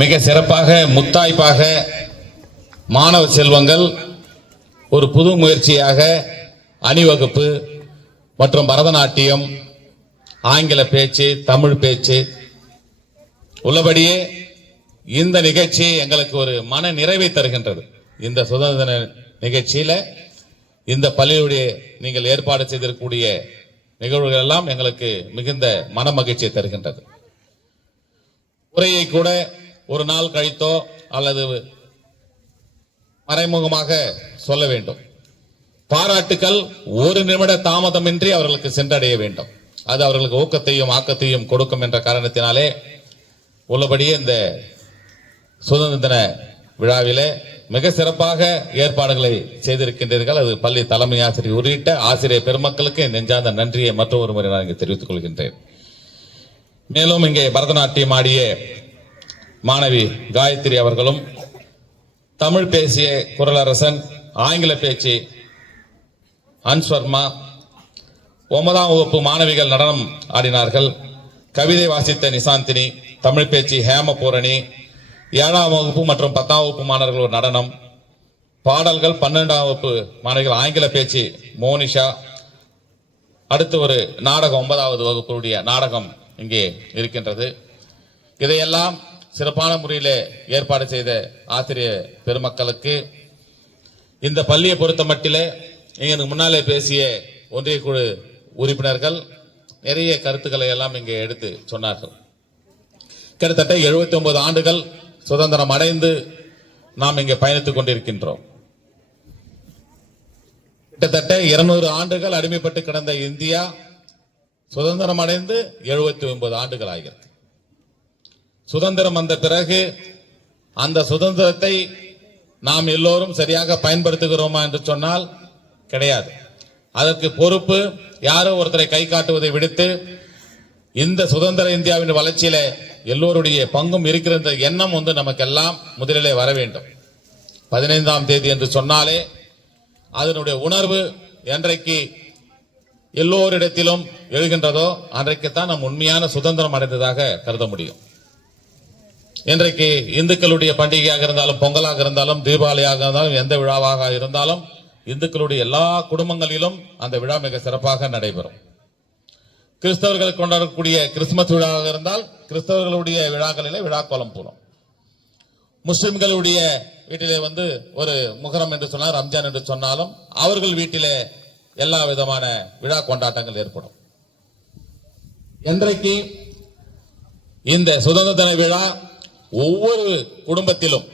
மிக சிறப்பாக முத்தாய்ப்பாக மாணவ செல்வங்கள் ஒரு புது முயற்சியாக அணிவகுப்பு மற்றும் பரதநாட்டியம் ஆங்கில பேச்சு தமிழ் பேச்சு உள்ளபடியே இந்த நிகழ்ச்சி எங்களுக்கு ஒரு மன நிறைவை தருகின்றது. இந்த சுதந்திர தின நிகழ்ச்சியில இந்த பள்ளியுடைய நீங்கள் ஏற்பாடு செய்திருக்கக்கூடிய நிகழ்வுகள் எல்லாம் எங்களுக்கு மிகுந்த மன மகிழ்ச்சியை தருகின்றது. உரையை கூட ஒரு நாள் கழித்தோ அல்லது மறைமுகமாக சொல்ல வேண்டும். பாராட்டுக்கள் ஒரு நிமிட தாமதமின்றி அவர்களுக்கு சென்றடைய வேண்டும். அது அவர்களுக்கு ஊக்கத்தையும் ஆக்கத்தையும் கொடுக்கும் என்ற காரணத்தினாலே உள்ளபடியே இந்த சுதந்திர தின விழாவிலே மிக சிறப்பாக ஏற்பாடுகளை செய்திருக்கின்றீர்கள். அது பள்ளி தலைமை ஆசிரியர் உள்ளிட்ட ஆசிரியர் பெருமக்களுக்கு நெஞ்சார்ந்த நன்றியை மற்றொரு முறை நான் இங்கே தெரிவித்துக் கொள்கின்றேன். மேலும் இங்கே பரதநாட்டியம் ஆடிய மாணவி காயத்ரி அவர்களும் தமிழ் பேசிய குரலரசன் ஆங்கில பேச்சு அன்ஸ்வர்மா ஒன்பதாம் வகுப்பு மாணவிகள் நடனம் ஆடினார்கள். கவிதை வாசித்த நிசாந்தினி தமிழ் பேச்சு ஹேமபூரணி ஏழாம் வகுப்பு மற்றும் பத்தாம் வகுப்பு மாணவர்கள் ஒரு நடனம். பாடல்கள் பன்னெண்டாம் வகுப்பு மாணவிகள் ஆங்கில பேச்சு மோனிஷா. அடுத்து ஒரு நாடகம் ஒன்பதாவது வகுப்புடைய நாடகம் இங்கே இருக்கின்றது. இதையெல்லாம் சிறப்பான முறையில் ஏற்பாடு செய்த ஆசிரியர் பெருமக்களுக்கு இந்த பள்ளியை பொறுத்த மட்டில் எனக்கு முன்னாலே பேசிய ஒன்றிய குழு உறுப்பினர்கள் நிறைய கருத்துக்களை எல்லாம் இங்கே எடுத்து சொன்னார்கள். கிட்டத்தட்ட 79 ஆண்டுகள் சுதந்திரம் அடைந்து நாம் இங்கே பயணித்துக் கொண்டிருக்கின்றோம். கிட்டத்தட்ட 200 ஆண்டுகள் அடிமைப்பட்டு கிடந்த இந்தியா சுதந்திரம் அடைந்து 79 ஆண்டுகள் ஆகிறது சுதந்திரம் வந்த பிறகு அந்த சுதந்திரத்தை நாம் எல்லோரும் சரியாக பயன்படுத்துகிறோமா என்று சொன்னால் கிடையாது. அதற்கு பொறுப்பு யாரோ ஒருத்தரை கை காட்டுவதை விடுத்து இந்த சுதந்திர இந்தியாவின் வளர்ச்சியில எல்லோருடைய பங்கும் இருக்கிற எண்ணம் வந்து நமக்கெல்லாம் முதலிலே வர வேண்டும். பதினைந்தாம் தேதி என்று சொன்னாலே அதனுடைய உணர்வு என்றைக்கு எல்லோரிடத்திலும் எழுகின்றதோ அன்றைக்குத்தான் நம் உண்மையான சுதந்திரம் அடைந்ததாக கருத முடியும். இன்றைக்கு இந்துக்களுடைய பண்டிகையாக இருந்தாலும் பொங்கலாக இருந்தாலும் தீபாவளியாக இருந்தாலும் எந்த விழாவாக இருந்தாலும் இந்துக்களுடைய எல்லா குடும்பங்களிலும் அந்த விழா மிக சிறப்பாக நடைபெறும். கிறிஸ்தவர்கள் கொண்டாடக்கூடிய கிறிஸ்துமஸ் விழாவாக இருந்தால் கிறிஸ்தவர்களுடைய விழாக்களிலே விழா கோலம் போடும். முஸ்லிம்களுடைய வீட்டிலே வந்து ஒரு முகரம் என்று சொன்னால் ரம்ஜான் என்று சொன்னாலும் அவர்கள் வீட்டிலே எல்லா விதமான விழா கொண்டாட்டங்கள் ஏற்படும். என்றைக்கு இந்த சுதந்திர தின விழா ஒவ்வொரு குடும்பத்திலும்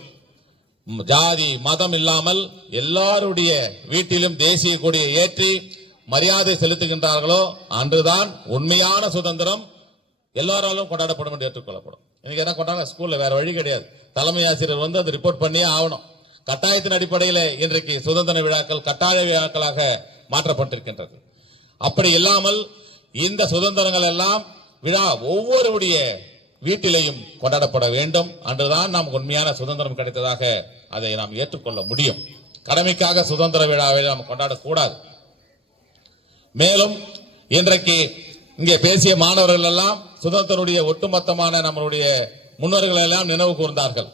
ஜாதி மதம் இல்லாமல் எல்லாருடைய வீட்டிலும் தேசிய கொடியை ஏற்றி மரியாதை செலுத்துகின்றார்களோ அன்றுதான் உண்மையான சுதந்திரம் எல்லாராலும் கொண்டாடப்படும் என்று ஏற்றுக்கொள்ளப்படும். இன்னைக்கு என்ன கொண்டாட ஸ்கூல்ல வேற வழி கிடையாது. தலைமை ஆசிரியர் வந்து அது ரிப்போர்ட் பண்ணியே ஆகணும். கட்டாயத்தின் அடிப்படையில் இன்றைக்கு சுதந்திர விழாக்கள் கட்டாய விழாக்களாக மாற்றப்பட்டிருக்கின்றது. அப்படி இல்லாமல் இந்த சுதந்திரங்கள் எல்லாம் விழா ஒவ்வொருடைய வீட்டிலேயும் கொண்டாடப்பட வேண்டும். அன்றுதான் நாம் உண்மையான சுதந்திரம் கிடைத்ததாக அதை நாம் ஏற்றுக்கொள்ள முடியும். கடமைக்காக சுதந்திர விழாவை நாம் கொண்டாடக்கூடாது. மேலும் இன்றைக்கு இங்கே பேசிய மாணவர்கள் எல்லாம் சுதந்திரனுடைய ஒட்டுமொத்தமான நம்மளுடைய முன்னோர்கள் எல்லாம் நினைவு கூர்ந்தார்கள்.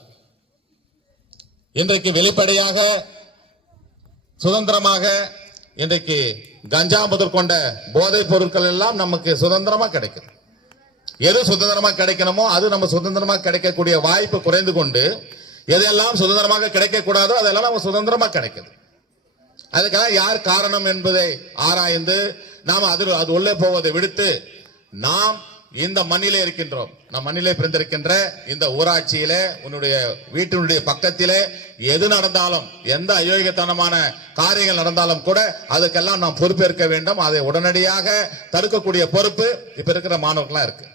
இன்றைக்கு வெளிப்படையாக சுதந்திரமாக இன்றைக்கு கஞ்சா முதற்கொண்ட போதைப் பொருட்கள் எல்லாம் நமக்கு சுதந்திரமா கிடைக்குது. எது சுதந்திரமா கிடைக்கணுமோ அது நம்ம சுதந்திரமா கிடைக்கக்கூடிய வாய்ப்பு குறைந்து கொண்டு எதையெல்லாம் சுதந்திரமாக கிடைக்கக்கூடாதோ அதெல்லாம் நம்ம சுதந்திரமா கிடைக்குது. அதுக்காக யார் காரணம் என்பதை ஆராய்ந்து நாம் அது அது உள்ளே போவதை விடுத்து நாம் இந்த மண்ணிலே இருக்கின்றோம். நம் மண்ணிலே பிறந்திருக்கின்ற இந்த ஊராட்சியில உன்னுடைய வீட்டினுடைய பக்கத்திலே எது நடந்தாலும் எந்த அயோக்கியத்தனமான காரியங்கள் நடந்தாலும் கூட அதுக்கெல்லாம் நாம் பொறுப்பேற்க வேண்டும். அதை உடனடியாக தடுக்கக்கூடிய பொறுப்பு இப்ப இருக்கிற மாணவர்கள்லாம் இருக்கு.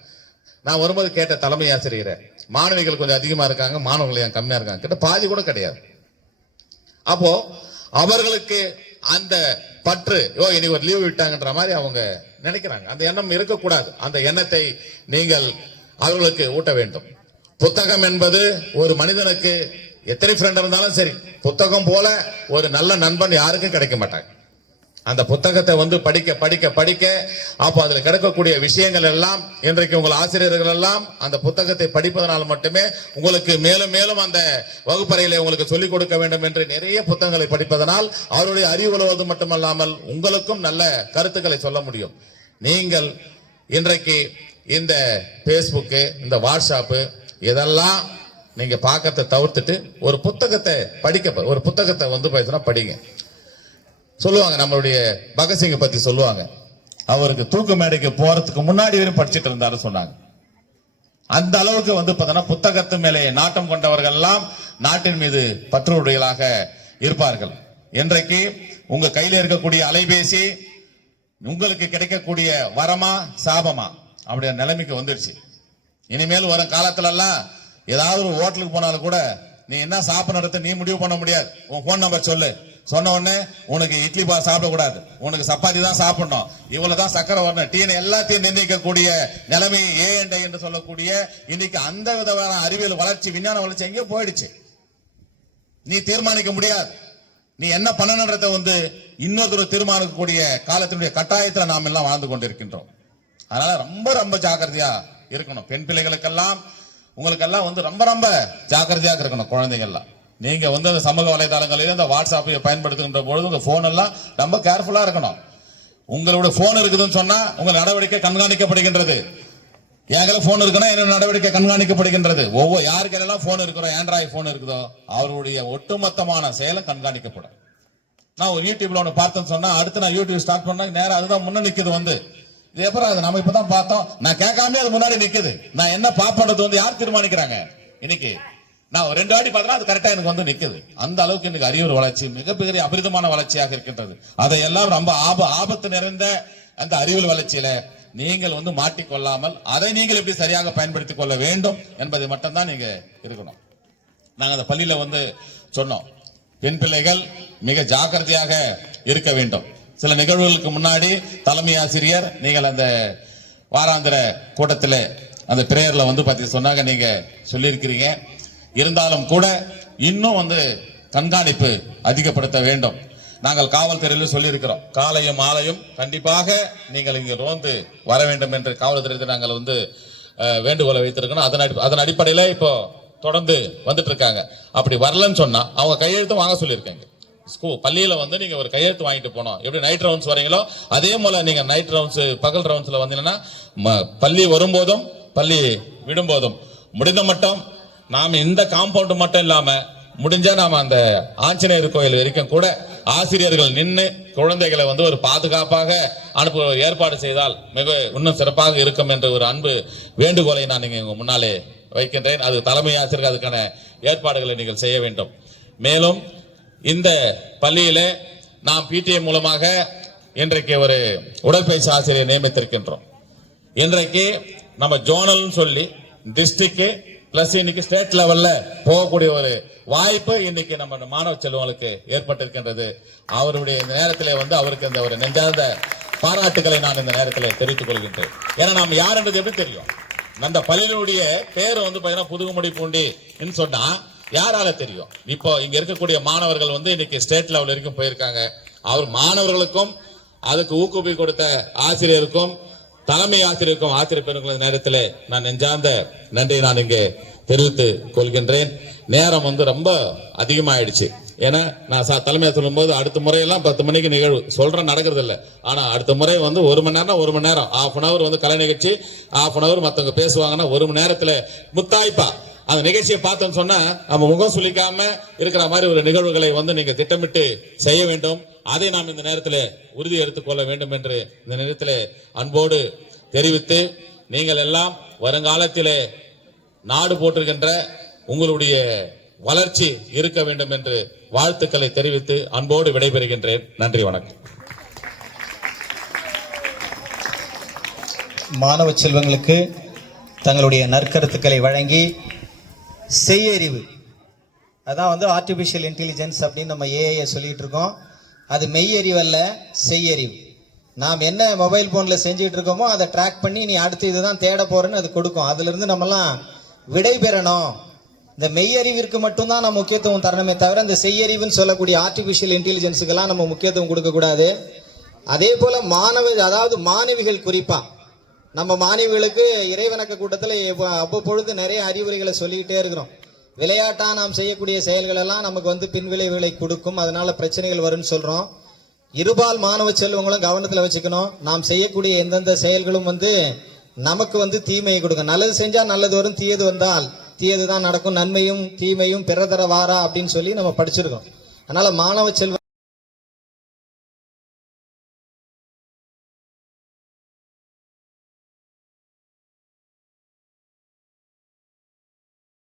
நான் வரும்போது கேட்ட தலைமை ஆசிரியரை மாணவிகள் கொஞ்சம் அதிகமாக இருக்காங்க மாணவர்கள் ஏன் கம்மியாக இருக்காங்க? கிட்ட பாதி கூட கிடையாது. அப்போ அவர்களுக்கு அந்த பற்று ஓ இனி ஒரு லீவு விட்டாங்கன்ற மாதிரி அவங்க நினைக்கிறாங்க. அந்த எண்ணம் இருக்கக்கூடாது. அந்த எண்ணத்தை நீங்கள் அவர்களுக்கு ஊட்ட வேண்டும். புத்தகம் என்பது ஒரு மனிதனுக்கு எத்தனை ஃப்ரெண்ட் இருந்தாலும் சரி புத்தகம் போல ஒரு நல்ல நண்பன் யாருக்கும் கிடைக்க மாட்டாங்க. அந்த புத்தகத்தை வந்து படிக்க படிக்க படிக்க அப்போ அதில் கிடக்கக்கூடிய விஷயங்கள் எல்லாம் இன்றைக்கு உங்கள் ஆசிரியர்கள் எல்லாம் அந்த புத்தகத்தை படிப்பதனால் மட்டுமே உங்களுக்கு மேலும் மேலும் அந்த வகுப்பறையிலே உங்களுக்கு சொல்லிக் கொடுக்க வேண்டும் என்று நிறைய புத்தகங்களை படிப்பதனால் அவருடைய அறிவு வளர்வது மட்டுமல்லாமல் உங்களுக்கும் நல்ல கருத்துக்களை சொல்ல முடியும். நீங்கள் இன்றைக்கு இந்த ஃபேஸ்புக்கு இந்த வாட்ஸ்அப்பு இதெல்லாம் நீங்கள் பார்க்கறத தவிர்த்துட்டு ஒரு புத்தகத்தை படிக்க ஒரு புத்தகத்தை வந்து பேசினா படிங்க. சொல்லுவாங்க நம்மளுடைய பகத்சிங்கை பத்தி சொல்லுவாங்க. அவருக்கு தூக்கு மேடைக்கு போறதுக்கு முன்னாடி வரையும் படிச்சிட்டு இருந்தாரு சொன்னாங்க. அந்த அளவுக்கு வந்து பார்த்தோன்னா புத்தகத்து மேலே நாட்டம் கொண்டவர்கள் எல்லாம் நாட்டின் மீது பற்றுடைகளாக இருப்பார்கள். இன்றைக்கு உங்க கையில இருக்கக்கூடிய அலைபேசி உங்களுக்கு கிடைக்கக்கூடிய வரமா சாபமா அப்படிய நிலைமைக்கு வந்துடுச்சு. இனிமேல் வரும் காலத்துலலாம் ஏதாவது ஒரு ஹோட்டலுக்கு போனாலும் கூட நீ என்ன சாப்பிடறது நீ முடிவு பண்ண முடியாது. உன் ஃபோன் நம்பர் சொல்லு. சொன்ன உடனே உனக்கு இட்லி பா சாப்பிடக்கூடாது. உனக்கு சப்பாத்தி தான் சாப்பிடணும். இவ்வளவு தான் சக்கரை வரணும். டீ எல்லாத்தையும் நிர்ணயிக்கக்கூடிய நிலைமை ஏ என்று சொல்லக்கூடிய இன்னைக்கு அந்த விதமான அறிவியல் வளர்ச்சி விஞ்ஞான வளர்ச்சி எங்கேயோ போயிடுச்சு. நீ தீர்மானிக்க முடியாது. நீ என்ன பண்ணணுன்றத வந்து இன்னொருத்தர் தீர்மானிக்கக்கூடிய காலத்தினுடைய கட்டாயத்தில் நாம் எல்லாம் வாழ்ந்து கொண்டிருக்கின்றோம். அதனால ரொம்ப ரொம்ப ஜாக்கிரதையா இருக்கணும். பெண் பிள்ளைகளுக்கெல்லாம் உங்களுக்கெல்லாம் வந்து ரொம்ப ரொம்ப ஜாக்கிரதையாக இருக்கணும் குழந்தைகள்லாம். நீங்கள் வந்து அந்த சமூக வலைதளங்களில் அந்த வாட்ஸ்அப்பை பயன்படுத்துகின்ற பொழுது உங்க ஃபோனெல்லாம் ரொம்ப கேர்ஃபுல்லாக இருக்கணும். உங்களோட ஃபோன் இருக்குதுன்னு சொன்னால் உங்கள் நடவடிக்கை கண்காணிக்கப்படுகின்றது. எங்களை ஃபோன் இருக்குன்னா என்னோட நடவடிக்கை கண்காணிக்கப்படுகின்றது. ஒவ்வொரு யாருக்கெல்லாம் ஃபோன் இருக்கிறோம்? ஆண்ட்ராய்டு ஃபோன் இருக்குதோ? அவருடைய ஒட்டுமொத்தமான செயலும் கண்காணிக்கப்படும். நான் ஒரு யூடியூப்ல ஒன்று பார்த்தேன்னு சொன்னா அடுத்து நான் யூடியூப் ஸ்டார்ட் பண்ணா நேரம் அதுதான் முன்ன நிற்குது வந்து. இது எப்பறம் அது? நம்ம இப்போ தான் பார்த்தோம். நான் கேட்காம அது முன்னாடி நிற்குது நான் என்ன பாப்பறது வந்து யார் தீர்மானிக்கிறாங்க? இன்னைக்கு நான் ஒரு ரெண்டு வாட்டி பார்த்தா அது கரெக்டா எனக்கு வந்து நிக்குது. அந்த அளவுக்கு இன்னைக்கு அறிவுறு வளர்ச்சி மிகப்பெரிய அபரிதமான வளர்ச்சியாக இருக்கின்றது. அதையெல்லாம் ரொம்ப ஆப ஆபத்து நிறைந்த அந்த அறிவியல் வளர்ச்சியில நீங்கள் வந்து மாட்டிக்கொள்ளாமல் அதை நீங்கள் எப்படி சரியாக பயன்படுத்திக் கொள்ள வேண்டும் என்பதை மட்டும்தான் நீங்க இருக்கணும். நாங்கள் அந்த பள்ளியில வந்து சொன்னோம். பெண் பிள்ளைகள் மிக ஜாக்கிரதையாக இருக்க வேண்டும். சில நிகழ்வுகளுக்கு முன்னாடி தலைமை ஆசிரியர் நீங்கள் அந்த வாராந்திர கூட்டத்தில் அந்த பிரேயரில் வந்து பத்தி சொன்னாங்க நீங்கள் சொல்லியிருக்கிறீங்க. இருந்தாலும் கூட இன்னும் வந்து கண்காணிப்பு அதிகப்படுத்த வேண்டும். நாங்கள் காவல்துறையில் சொல்லியிருக்கிறோம். காலையும் மாலையும் கண்டிப்பாக நீங்கள் இங்கே ரோந்து வர வேண்டும் என்று காவல்துறையிலிருந்து நாங்கள் வந்து வேண்டுகோளை வைத்திருக்கணும் அதன் அடி அதன் அடிப்படையில் இப்போ தொடர்ந்து வந்துட்டு இருக்காங்க அப்படி வரலன்னு சொன்னால் அவங்க கையெழுத்து வாங்க சொல்லியிருக்காங்க. ஸ்கூல் பள்ளியில் வந்து நீங்கள் ஒரு கையெழுத்து வாங்கிட்டு போனோம் எப்படி நைட் ரவுண்ட்ஸ் வரீங்களோ அதே போல் நீங்கள் நைட் ரவுண்ட்ஸ் பகல் ரவுண்ட்ஸில் வந்தீங்கன்னா ம- பள்ளி வரும்போதும் பள்ளி விடும்போதும் முடிந்த மட்டும் நாம் இந்த காம்பவுண்ட் மட்டும் இல்லாம முடிஞ்சா நாம அந்த ஆஞ்சநேயர் கோயில் வரைக்கும் கூட ஆசிரியர்கள் நின்று குழந்தைகளை வந்து ஒரு பாதுகாப்பாக அனுப்ப ஏற்பாடு செய்தால் மிக இன்னும் சிறப்பாக இருக்கும் என்ற ஒரு அன்பு வேண்டுகோளை நான் இங்கே முன்னாலே வைக்கின்றேன். அது தலைமை ஆசிரியர் அதுக்கான ஏற்பாடுகளை நீங்கள் செய்ய வேண்டும். மேலும் இந்த பள்ளியில் நாம் பிடிஏ மூலமாக இன்றைக்கு ஒரு உடற்பயிற்சி ஆசிரியர் நியமித்திருக்கின்றோம். இன்றைக்கு நம்ம ஜோனல்னு சொல்லி டிஸ்ட்ரிக்ட் பிளஸ் இன்னைக்கு ஸ்டேட் லெவல்ல போகக்கூடிய ஒரு வாய்ப்பு இன்னைக்கு நம்ம மாணவ செல்வங்களுக்கு ஏற்பட்டிருக்கின்றது. அவருடைய இந்த நேரத்தில் வந்து அவருக்கு இந்த ஒரு நெஞ்சார்ந்த பாராட்டுகளை நான் இந்த நேரத்தில் தெரிவித்துக் கொள்கின்றேன். ஏன்னா நாம் யார் என்றது எப்படி தெரியும்? அந்த பள்ளியினுடைய பேர் வந்து பாத்தீங்கன்னா புதுகுமடி பூண்டி சொன்னா யாரால தெரியும்? இப்போ இங்க இருக்கக்கூடிய மாணவர்கள் வந்து இன்னைக்கு ஸ்டேட் லெவல் வரைக்கும் போயிருக்காங்க. அவர் மாணவர்களுக்கும் அதுக்கு ஊக்குவி கொடுத்த ஆசிரியருக்கும் தலைமை ஆசிரியருக்கும் ஆசிரியர் பெருங்கள் நேரத்தில் நான் நெஞ்சார்ந்த நன்றியை நான் இங்கே தெரிவித்து கொள்கின்றேன். நேரம் வந்து ரொம்ப அதிகமாயிடுச்சு. ஏன்னா நான் சா- தலைமையை சொல்லும்போது அடுத்த முறையெல்லாம் பத்து மணிக்கு நிகழ்வு. சொல்றேன் நடக்கிறது இல்லை ஆனா அடுத்த முறை வந்து ஒரு மணி நேரம் ஒரு மணி நேரம். ஆஃப் அன் அவர் வந்து கலை நிகழ்ச்சி ஆஃப் அன் அவர் மத்தவங்க பேசுவாங்கன்னா ஒரு மணி நேரத்துல முத்தாய்ப்பா. அந்த நிகழ்ச்சியை பார்த்தோம்னு சொன்னா நம்ம முகம் சுளிக்காம இருக்கிற மாதிரி ஒரு நிகழ்வுகளை வந்து நீங்க திட்டமிட்டு செய்ய வேண்டும். அதை நாம் இந்த நேரத்தில் உறுதி எடுத்துக்கொள்ள வேண்டும் என்று இந்த நேரத்தில் அன்போடு தெரிவித்து நீங்கள் எல்லாம் வருங்காலத்திலே நாடு போற்றுகின்ற உங்களுடைய வளர்ச்சி இருக்க வேண்டும் என்று வாழ்த்துக்களை தெரிவித்து அன்போடு விடைபெறுகின்றேன். நன்றி வணக்கம். மாணவ செல்வங்களுக்கு தங்களுடைய நற்கருத்துக்களை வழங்கி செய்யறிவு. அதான் வந்து ஆர்டிஃபிஷியல் இன்டெலிஜென்ஸ் அப்படின்னு நம்ம ஏஐ சொல்லிட்டு இருக்கோம். அது மெய்யறிவு அல்ல செய்யறிவு. நாம் என்ன மொபைல் ஃபோனில் செஞ்சுட்டு இருக்கோமோ அதை ட்ராக் பண்ணி நீ அடுத்து இதுதான் தேட போறேன்னு அது கொடுக்கும். அதுலேருந்து நம்மலாம் விடைபெறணும். இந்த மெய்யறிவிற்கு மட்டும்தான் நம்ம முக்கியத்துவம் தரணுமே தவிர இந்த செய்யறிவுன்னு சொல்லக்கூடிய ஆர்டிஃபிஷியல் இன்டெலிஜென்ஸுக்கெல்லாம் நம்ம முக்கியத்துவம் கொடுக்கக்கூடாது. அதே போல் மாணவ அதாவது மாணவிகள் குறிப்பாக நம்ம மாணவிகளுக்கு இறைவணக்க கூட்டத்தில் அவ்வப்பொழுது நிறைய அறிவுரைகளை சொல்லிக்கிட்டே இருக்கிறோம். விளையாட்டாக நாம் செய்யக்கூடிய செயல்கள் எல்லாம் நமக்கு வந்து பின்விளைவுகளை கொடுக்கும். அதனால் பிரச்சனைகள் வரும்னு சொல்கிறோம் இருபால் மாணவ செல்வங்களும் கவனத்தில் வச்சுக்கணும். நாம் செய்யக்கூடிய எந்தெந்த செயல்களும் வந்து நமக்கு வந்து தீமையை கொடுக்கும் நல்லது செஞ்சால் நல்லது வரும் தீயது வந்தால் தீயது தான் நடக்கும். நன்மையும் தீமையும் பிறதர வாரா அப்படின்னு சொல்லி நம்ம படிச்சிருக்கோம். அதனால மாணவ செல்வம்